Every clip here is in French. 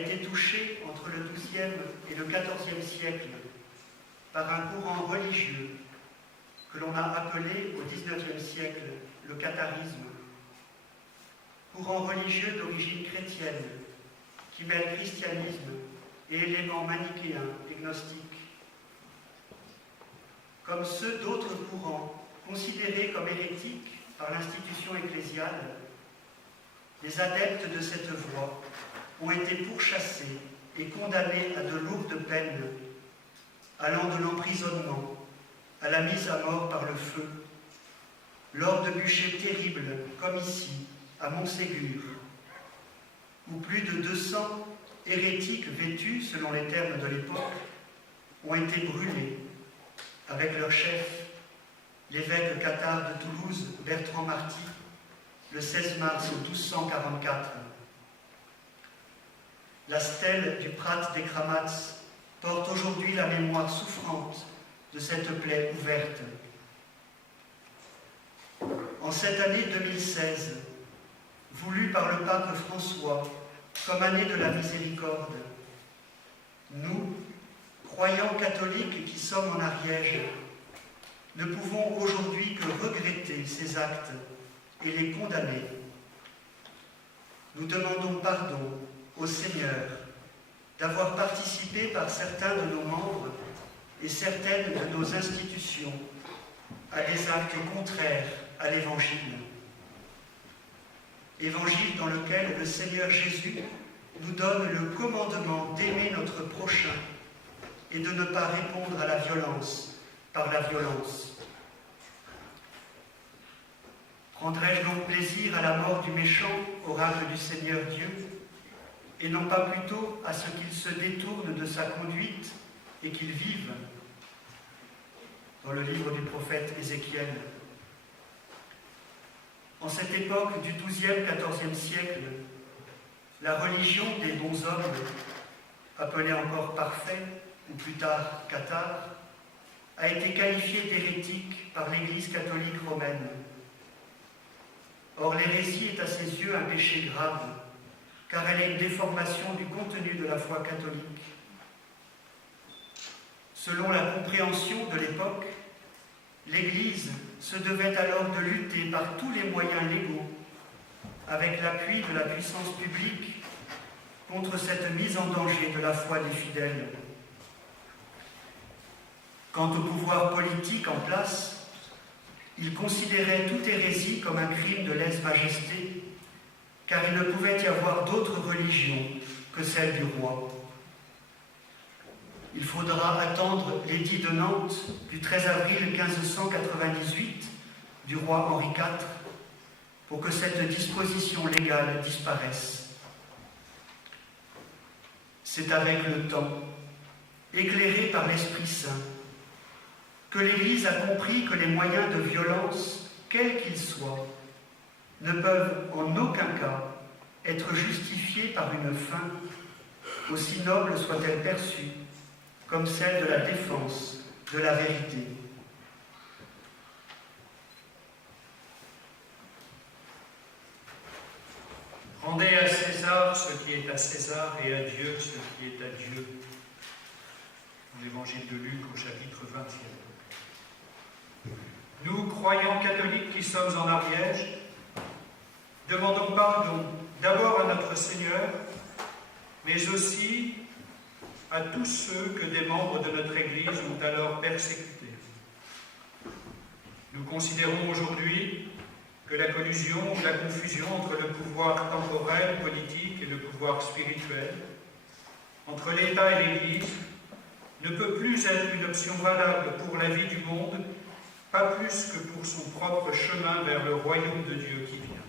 été touché entre le XIIe et le XIVe siècle par un courant religieux que l'on a appelé au XIXe siècle le catharisme, courant religieux d'origine chrétienne qui mêle christianisme et éléments manichéens et gnostiques. Comme ceux d'autres courants considérés comme hérétiques par l'institution ecclésiale, les adeptes de cette voie ont été pourchassés et condamnés à de lourdes peines, allant de l'emprisonnement à la mise à mort par le feu, lors de bûchers terribles comme ici, à Montségur, où plus de 200 hérétiques vêtus, selon les termes de l'époque, ont été brûlés avec leur chef, l'évêque cathare de Toulouse, Bertrand Marty, le 16 mars 1244. La stèle du Prat des Cramats porte aujourd'hui la mémoire souffrante de cette plaie ouverte. En cette année 2016, voulue par le pape François comme année de la miséricorde, nous, croyants catholiques qui sommes en Ariège, ne pouvons aujourd'hui que regretter ces actes et les condamner. Nous demandons pardon au Seigneur d'avoir participé par certains de nos membres et certaines de nos institutions à des actes contraires à l'Évangile. Évangile dans lequel le Seigneur Jésus nous donne le commandement d'aimer notre prochain et de ne pas répondre à la violence par la violence. Prendrai-je donc plaisir à la mort du méchant, oracle du Seigneur Dieu, et non pas plutôt à ce qu'il se détourne de sa conduite et qu'il vive? Dans le livre du prophète Ézéchiel. En cette époque du XIIe, XIVe siècle, la religion des bons hommes, appelée encore parfait, ou plus tard cathare, a été qualifiée d'hérétique par l'Église catholique romaine. Or, l'hérésie est à ses yeux un péché grave, car elle est une déformation du contenu de la foi catholique. Selon la compréhension de l'époque, l'Église se devait alors de lutter par tous les moyens légaux, avec l'appui de la puissance publique, contre cette mise en danger de la foi des fidèles. Quant au pouvoir politique en place, il considérait toute hérésie comme un crime de lèse-majesté, car il ne pouvait y avoir d'autre religion que celle du roi. Il faudra attendre l'édit de Nantes du 13 avril 1598 du roi Henri IV pour que cette disposition légale disparaisse. C'est avec le temps, éclairé par l'Esprit Saint, que l'Église a compris que les moyens de violence, quels qu'ils soient, ne peuvent en aucun cas être justifiés par une fin, aussi noble soit-elle perçue, comme celle de la défense de la vérité. Rendez à César ce qui est à César et à Dieu ce qui est à Dieu. Dans l'Évangile de Luc au chapitre 20e. Nous, croyants catholiques qui sommes en Ariège, demandons pardon d'abord à notre Seigneur, mais aussi à tous ceux que des membres de notre Église ont alors persécutés. Nous considérons aujourd'hui que la collusion ou la confusion entre le pouvoir temporel, politique et le pouvoir spirituel, entre l'État et l'Église, ne peut plus être une option valable pour la vie du monde, pas plus que pour son propre chemin vers le royaume de Dieu qui vient.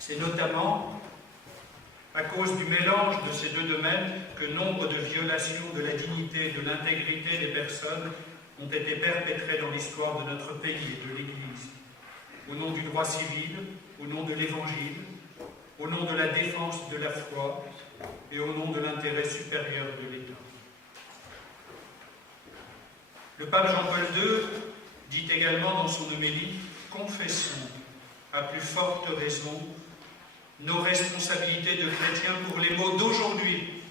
C'est notamment à cause du mélange de ces deux domaines que nombre de violations de la dignité et de l'intégrité des personnes ont été perpétrées dans l'histoire de notre pays et de l'Église, au nom du droit civil, au nom de l'Évangile, au nom de la défense de la foi et au nom de l'intérêt supérieur de l'État. Le pape Jean-Paul II dit également dans son homélie « Confessons, à plus forte raison, nos responsabilités de chrétiens pour les maux d'aujourd'hui,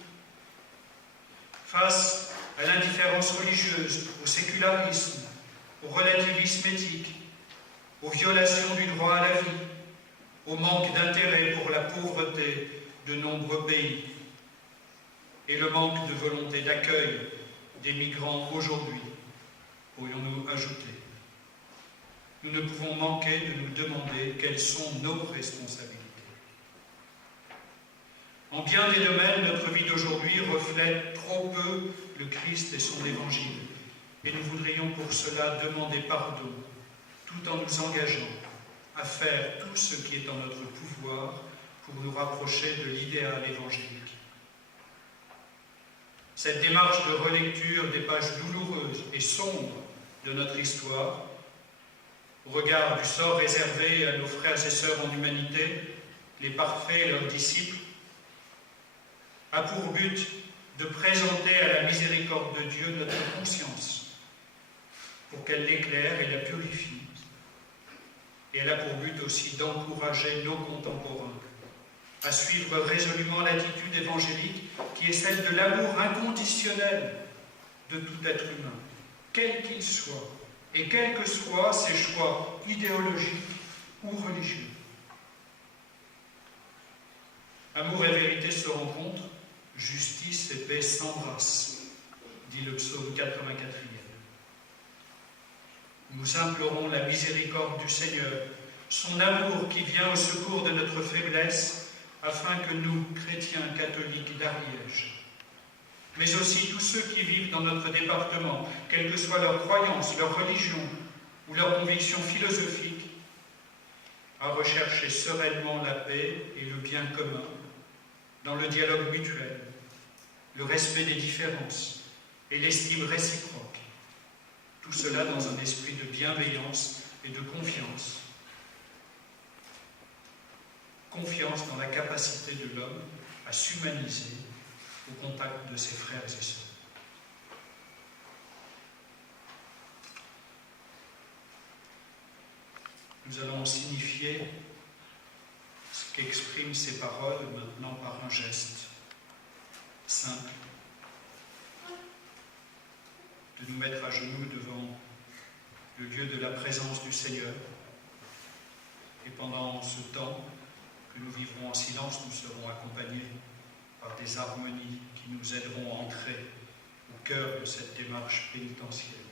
face à l'indifférence religieuse, au sécularisme, au relativisme éthique, aux violations du droit à la vie, au manque d'intérêt pour la pauvreté de nombreux pays et le manque de volonté d'accueil des migrants aujourd'hui, pourrions-nous ajouter. Nous ne pouvons manquer de nous demander quelles sont nos responsabilités. En bien des domaines, notre vie d'aujourd'hui reflète trop peu le Christ et son évangile, et nous voudrions pour cela demander pardon, tout en nous engageant à faire tout ce qui est en notre pouvoir pour nous rapprocher de l'idéal évangélique. Cette démarche de relecture des pages douloureuses et sombres de notre histoire, au regard du sort réservé à nos frères et sœurs en humanité, les parfaits et leurs disciples, a pour but de présenter à la miséricorde de Dieu notre conscience, pour qu'elle l'éclaire et la purifie. Et elle a pour but aussi d'encourager nos contemporains à suivre résolument l'attitude évangélique qui est celle de l'amour inconditionnel de tout être humain, quel qu'il soit, et quels que soient ses choix idéologiques ou religieux. Amour et vérité se rencontrent, justice et paix s'embrassent, dit le psaume 84e. Nous implorons la miséricorde du Seigneur, son amour qui vient au secours de notre faiblesse, afin que nous, chrétiens catholiques d'Ariège, mais aussi tous ceux qui vivent dans notre département, quelle que soit leur croyance, leur religion ou leur conviction philosophique, à rechercher sereinement la paix et le bien commun, dans le dialogue mutuel, le respect des différences et l'estime réciproque. Tout cela dans un esprit de bienveillance et de confiance. Confiance dans la capacité de l'homme à s'humaniser au contact de ses frères et sœurs. Nous allons signifier ce qu'expriment ces paroles maintenant par un geste simple, de nous mettre à genoux devant le lieu de la présence du Seigneur. Et pendant ce temps que nous vivrons en silence, nous serons accompagnés par des harmonies qui nous aideront à entrer au cœur de cette démarche pénitentielle.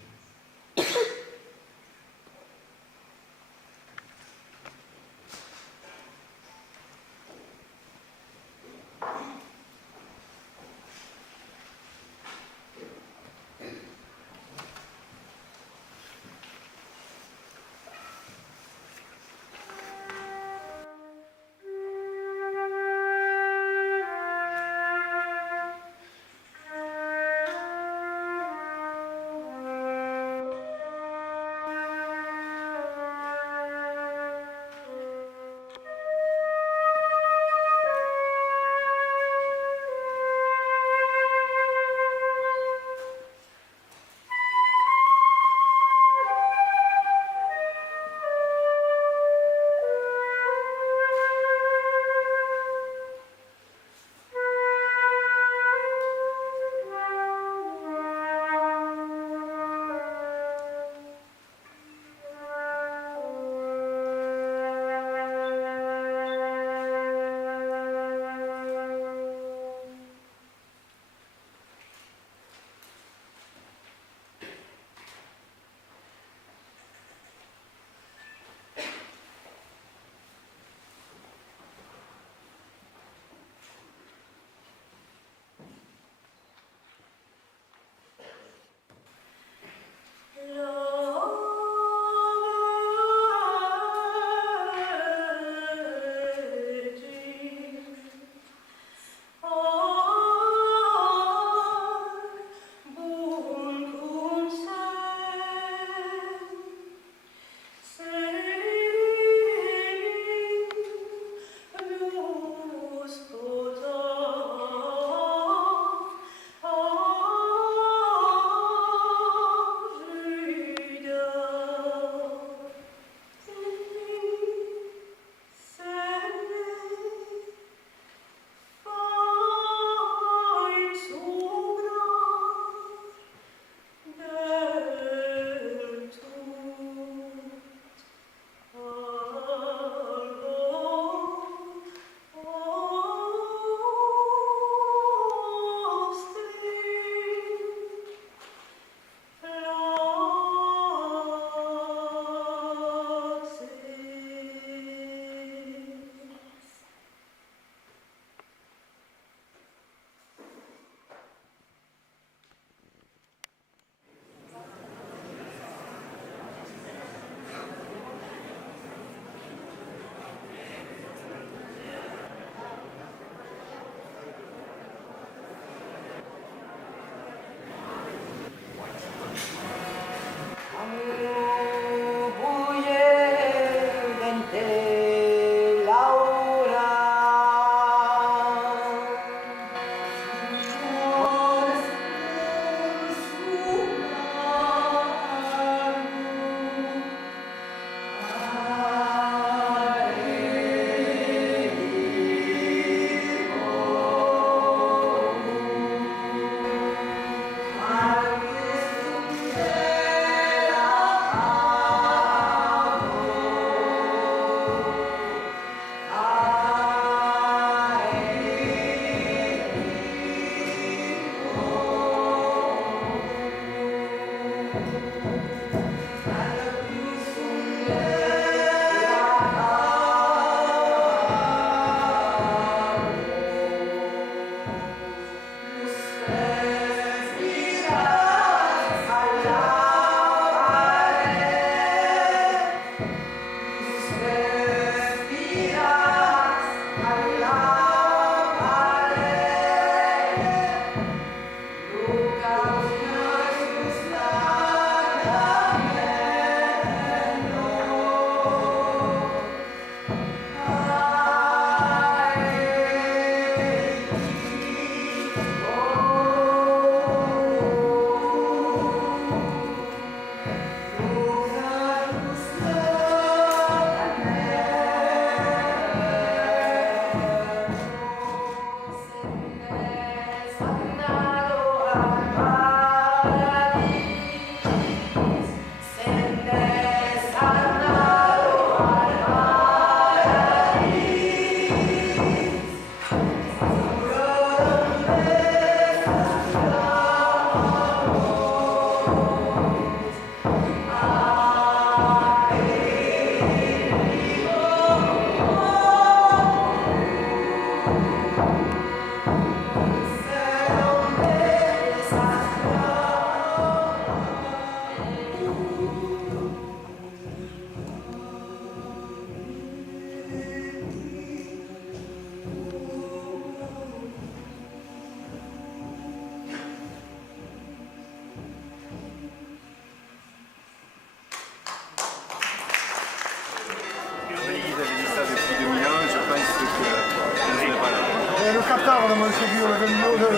tarda, ma seguire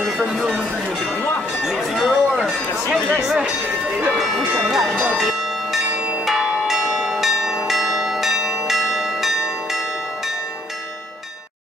le canzoni. Moi? Sì,